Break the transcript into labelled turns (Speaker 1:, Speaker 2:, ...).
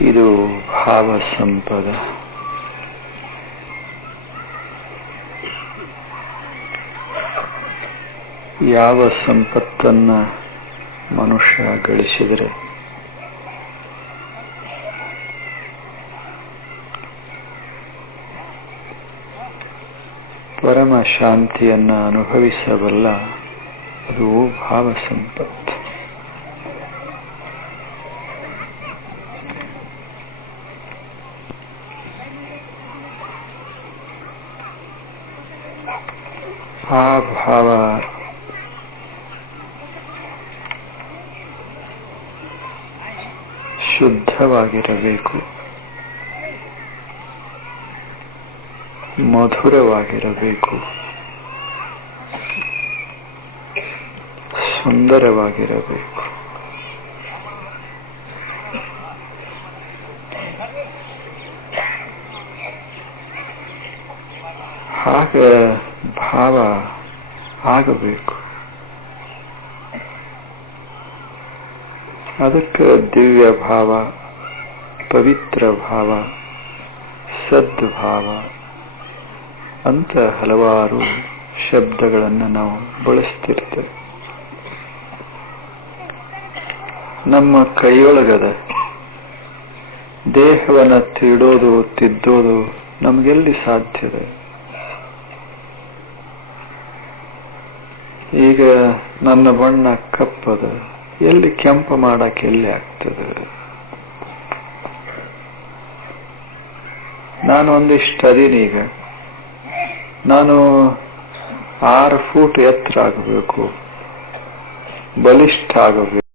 Speaker 1: ಇದು ಭಾವ ಸಂಪದ ಯಾವ ಸಂಪತ್ತನ್ನ ಮನುಷ್ಯ ಗಳಿಸಿದರೆ? ಪರಮ ಶಾಂತಿಯನ್ನ ಅನುಭವಿಸಬಲ್ಲ ಅದು ಭಾವ ಸಂಪತ್ತು ಆ ಭಾವ ಶುದ್ಧವಾಗಿರಬೇಕು ಮಧುರವಾಗಿರಬೇಕು ಸುಂದರವಾಗಿರಬೇಕು ಹಾಗೆ ಭಾವ ಆಗಬೇಕು. ಅದಕ್ಕೆ ದಿವ್ಯ ಭಾವ, ಪವಿತ್ರ ಭಾವ ಸದ್ಭಾವ ಅಂತ ಹಲವಾರು ಶಬ್ದಗಳನ್ನು ನಾವು ಬಳಸ್ತಿರ್ತೇವೆ. ನಮ್ಮ ಕೈಯೊಳಗದ ದೇಹವನ್ನು ತಿಡೋದು, ತಿದ್ದೋದು ನಮಗೆಲ್ಲಿ ಸಾಧ್ಯದ ಈಗ ನನ್ನ ಬಣ್ಣ ಕಪ್ಪದ. ಎಲ್ಲಿ ಕೆಂಪು ಮಾಡಕ್ಕೆ ಎಲ್ಲಿ ಆಗ್ತದೆ? ನಾನು ಒಂದಿಷ್ಟು ಅದೀನಿ ಈಗ. ನಾನು ಆರು ಫೂಟ್ ಎತ್ತರ ಆಗಬೇಕು. ಬಲಿಷ್ಠ ಆಗಬೇಕು.